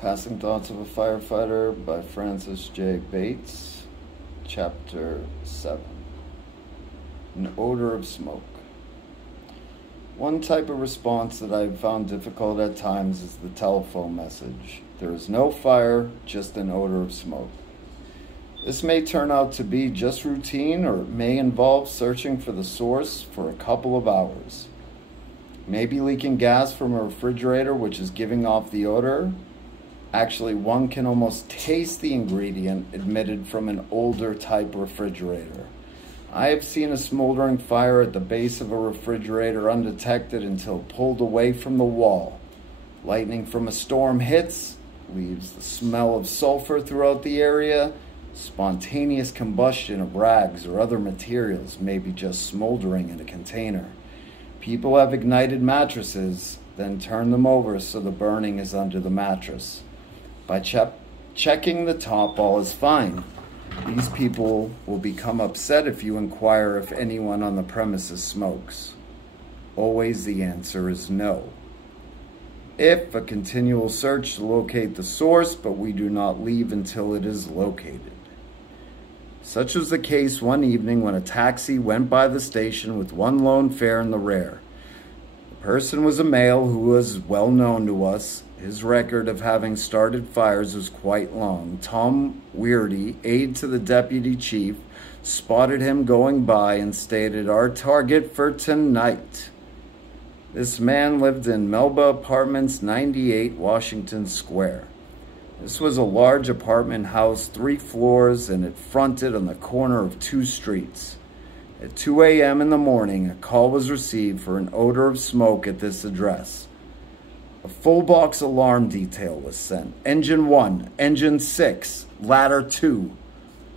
Passing Thoughts of a Firefighter by F.J.Bates, Chapter 7. An Odor of Smoke. One type of response that I've found difficult at times is the telephone message. There is no fire, just an odor of smoke. This may turn out to be just routine, or it may involve searching for the source for a couple of hours. Maybe leaking gas from a refrigerator which is giving off the odor. Actually, one can almost taste the ingredient emitted from an older type refrigerator. I have seen a smoldering fire at the base of a refrigerator undetected until pulled away from the wall. Lightning from a storm hits, leaves the smell of sulfur throughout the area. Spontaneous combustion of rags or other materials may be just smoldering in a container. People have ignited mattresses, then turned them over so the burning is under the mattress. By checking the top, all is fine. These people will become upset if you inquire if anyone on the premises smokes. Always the answer is no. If a continual search to locate the source, but we do not leave until it is located. Such was the case one evening when a taxi went by the station with one lone fare in the rear. The person was a male who was well known to us. His record of having started fires was quite long. Tom Weirdy, aide to the deputy chief, spotted him going by and stated, "Our target for tonight." This man lived in Melba Apartments 98 Washington Square. This was a large apartment house, 3 floors, and it fronted on the corner of 2 streets. At 2 a.m. in the morning, a call was received for an odor of smoke at this address. A full box alarm detail was sent. Engine 1, Engine 6, Ladder 2,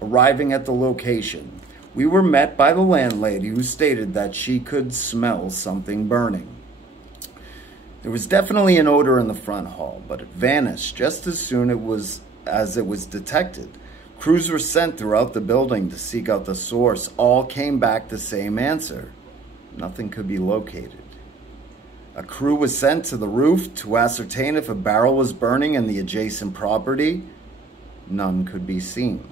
arriving at the location. We were met by the landlady who stated that she could smell something burning. There was definitely an odor in the front hall, but it vanished just as soon as it was detected. Crews were sent throughout the building to seek out the source. All came back the same answer. Nothing could be located. A crew was sent to the roof to ascertain if a barrel was burning in the adjacent property. None could be seen.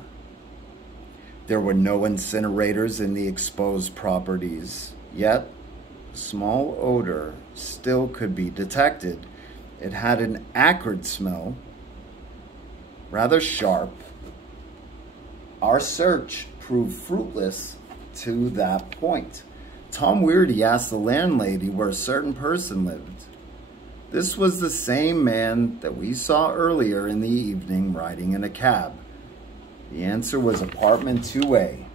There were no incinerators in the exposed properties, yet a small odor still could be detected. It had an acrid smell, rather sharp. Our search proved fruitless to that point. Tom Weirdy asked the landlady where a certain person lived. This was the same man that we saw earlier in the evening riding in a cab. The answer was apartment 2A.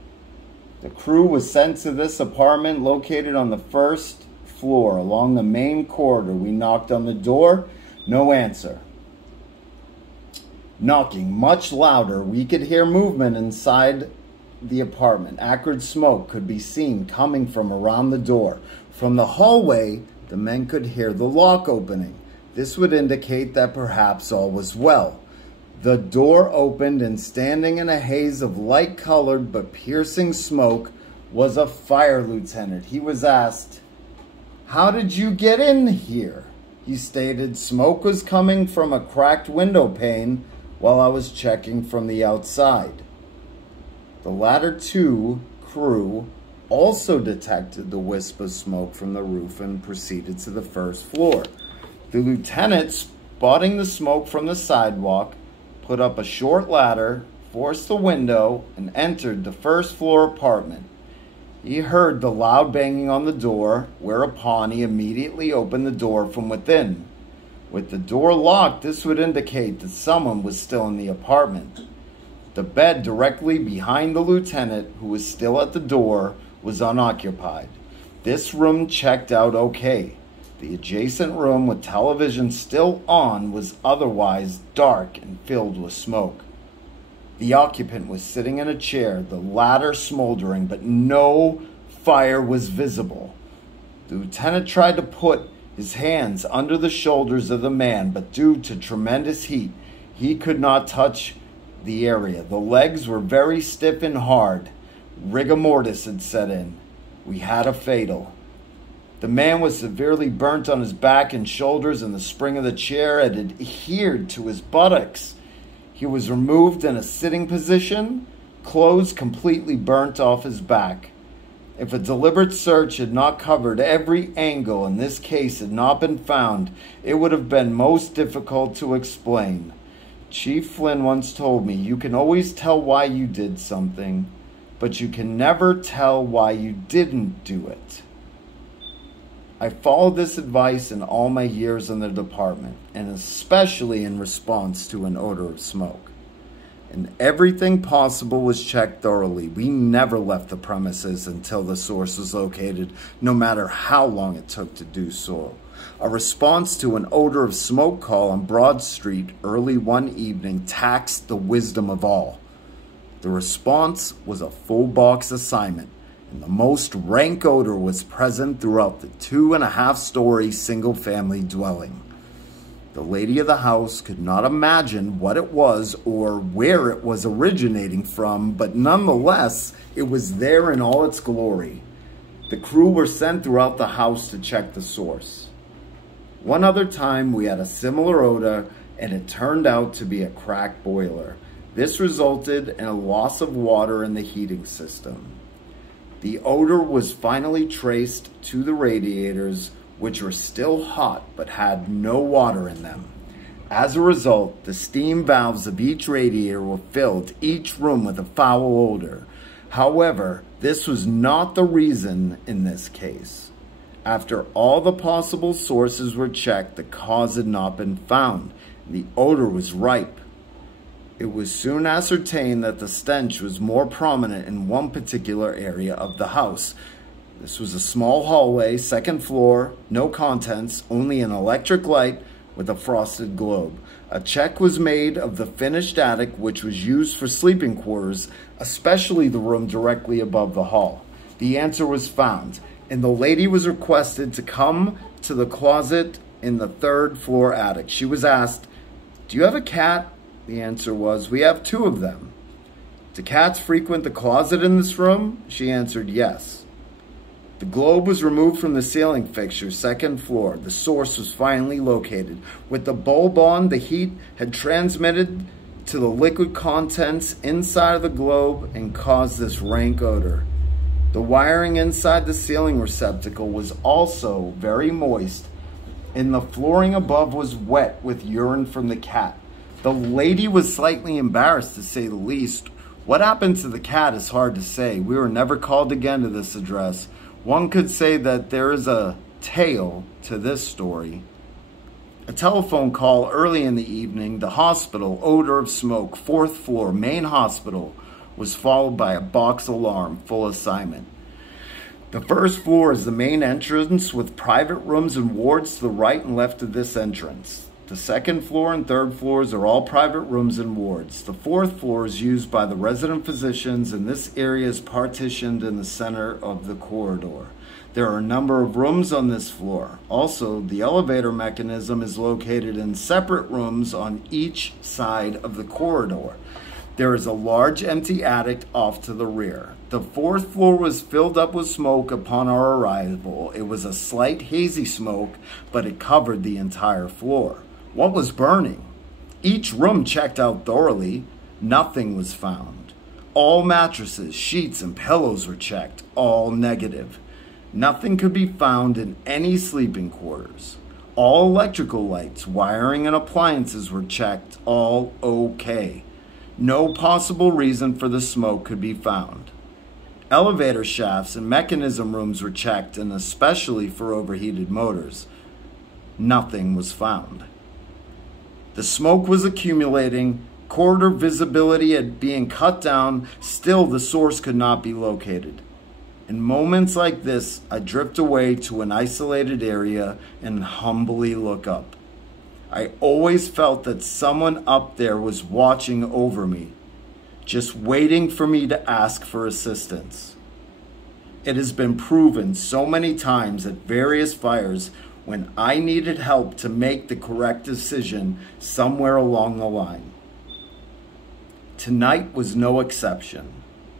The crew was sent to this apartment located on the 1st floor along the main corridor. We knocked on the door, no answer. Knocking much louder, we could hear movement inside the apartment. Acrid smoke could be seen coming from around the door. From the hallway, the men could hear the lock opening. This would indicate that perhaps all was well. The door opened, and standing in a haze of light-colored but piercing smoke was a fire lieutenant. He was asked, "How did you get in here?" He stated, "Smoke was coming from a cracked window pane while I was checking from the outside." The Ladder 2 crew also detected the wisp of smoke from the roof and proceeded to the 1st floor. The lieutenant, spotting the smoke from the sidewalk, put up a short ladder, forced the window, and entered the 1st floor apartment. He heard the loud banging on the door, whereupon he immediately opened the door from within. With the door locked, this would indicate that someone was still in the apartment. The bed directly behind the lieutenant, who was still at the door, was unoccupied. This room checked out okay. The adjacent room, with television still on, was otherwise dark and filled with smoke. The occupant was sitting in a chair, the ladder smoldering, but no fire was visible. The lieutenant tried to put his hands under the shoulders of the man, but due to tremendous heat, he could not touch the area. The legs were very stiff and hard. Rigor mortis had set in. We had a fatal. The man was severely burnt on his back and shoulders, and the spring of the chair had adhered to his buttocks. He was removed in a sitting position, clothes completely burnt off his back. If a deliberate search had not covered every angle and this case had not been found, it would have been most difficult to explain. Chief Flynn once told me, "You can always tell why you did something, but you can never tell why you didn't do it." I followed this advice in all my years in the department, and especially in response to an odor of smoke. And everything possible was checked thoroughly. We never left the premises until the source was located, no matter how long it took to do so. A response to an odor of smoke call on Broad Street early one evening taxed the wisdom of all. The response was a full box assignment, and the most rank odor was present throughout the 2.5-story single-family dwelling. The lady of the house could not imagine what it was or where it was originating from, but nonetheless, it was there in all its glory. The crew were sent throughout the house to check the source. One other time, we had a similar odor, and it turned out to be a cracked boiler. This resulted in a loss of water in the heating system. The odor was finally traced to the radiators, which were still hot but had no water in them. As a result, the steam valves of each radiator were filled each room with a foul odor. However, this was not the reason in this case. After all the possible sources were checked, the cause had not been found. The odor was ripe. It was soon ascertained that the stench was more prominent in one particular area of the house. This was a small hallway, second floor, no contents, only an electric light with a frosted globe. A check was made of the finished attic, which was used for sleeping quarters, especially the room directly above the hall. The answer was found, and the lady was requested to come to the closet in the third-floor attic. She was asked, "Do you have a cat?" The answer was, "We have 2 of them." "Do cats frequent the closet in this room?" She answered, "Yes." The globe was removed from the ceiling fixture, second floor. The source was finally located. With the bulb on, the heat had transmitted to the liquid contents inside of the globe and caused this rank odor. The wiring inside the ceiling receptacle was also very moist, and the flooring above was wet with urine from the cat. The lady was slightly embarrassed, to say the least. What happened to the cat is hard to say. We were never called again to this address. One could say that there is a tale to this story. A telephone call early in the evening, the hospital, odor of smoke, 4th floor, main hospital, was followed by a box alarm, full assignment. The first floor is the main entrance with private rooms and wards to the right and left of this entrance. The second floor and third floors are all private rooms and wards. The 4th floor is used by the resident physicians, and this area is partitioned in the center of the corridor. There are a number of rooms on this floor. Also, the elevator mechanism is located in separate rooms on each side of the corridor. There is a large empty attic off to the rear. The 4th floor was filled up with smoke upon our arrival. It was a slight hazy smoke, but it covered the entire floor. What was burning? Each room checked out thoroughly. Nothing was found. All mattresses, sheets, and pillows were checked, all negative. Nothing could be found in any sleeping quarters. All electrical lights, wiring, and appliances were checked, all okay. No possible reason for the smoke could be found. Elevator shafts and mechanism rooms were checked, and especially for overheated motors. Nothing was found. The smoke was accumulating, corridor visibility had been cut down, still the source could not be located. In moments like this, I drift away to an isolated area and humbly look up. I always felt that someone up there was watching over me, just waiting for me to ask for assistance. It has been proven so many times at various fires when I needed help to make the correct decision somewhere along the line. Tonight was no exception,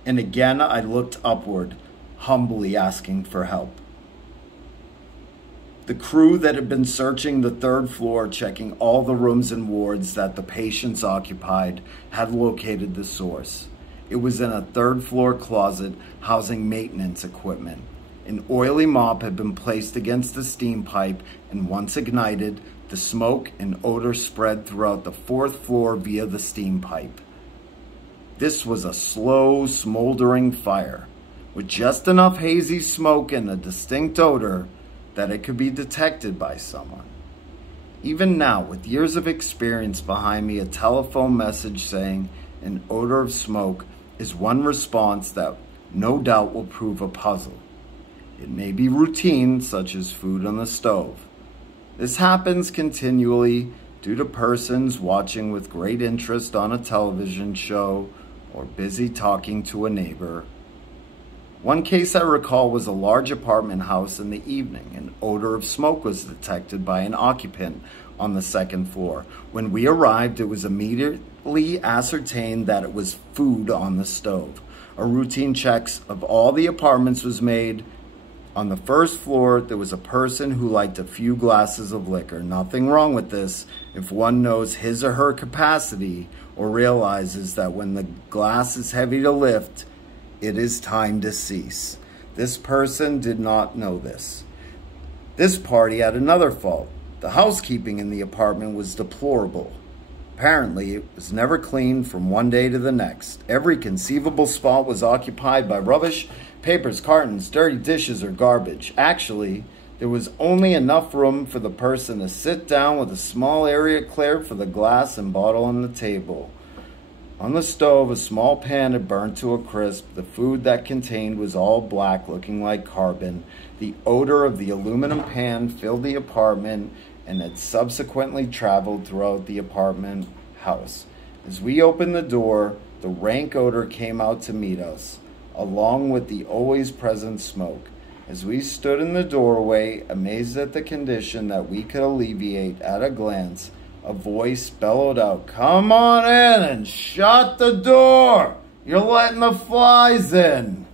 and again I looked upward, humbly asking for help. The crew that had been searching the third floor, checking all the rooms and wards that the patients occupied, had located the source. It was in a third floor closet housing maintenance equipment. An oily mop had been placed against the steam pipe, and once ignited, the smoke and odor spread throughout the fourth floor via the steam pipe. This was a slow, smoldering fire, with just enough hazy smoke and a distinct odor that it could be detected by someone. Even now, with years of experience behind me, a telephone message saying an odor of smoke is one response that no doubt will prove a puzzle. It may be routine, such as food on the stove. This happens continually due to persons watching with great interest on a television show or busy talking to a neighbor. One case I recall was a large apartment house in the evening. An odor of smoke was detected by an occupant on the second floor. When we arrived, it was immediately ascertained that it was food on the stove. A routine check of all the apartments was made. On the first floor, there was a person who liked a few glasses of liquor. Nothing wrong with this if one knows his or her capacity or realizes that when the glass is heavy to lift, it is time to cease. This person did not know this. This party had another fault. The housekeeping in the apartment was deplorable. Apparently, it was never cleaned from one day to the next. Every conceivable spot was occupied by rubbish, papers, cartons, dirty dishes, or garbage. Actually, there was only enough room for the person to sit down with a small area cleared for the glass and bottle on the table. On the stove, a small pan had burned to a crisp. The food that contained was all black, looking like carbon. The odor of the aluminum pan filled the apartment and had subsequently traveled throughout the apartment house. As we opened the door, the rank odor came out to meet us, along with the always present smoke. As we stood in the doorway, amazed at the condition that we could alleviate at a glance, a voice bellowed out, "Come on in and shut the door! You're letting the flies in!"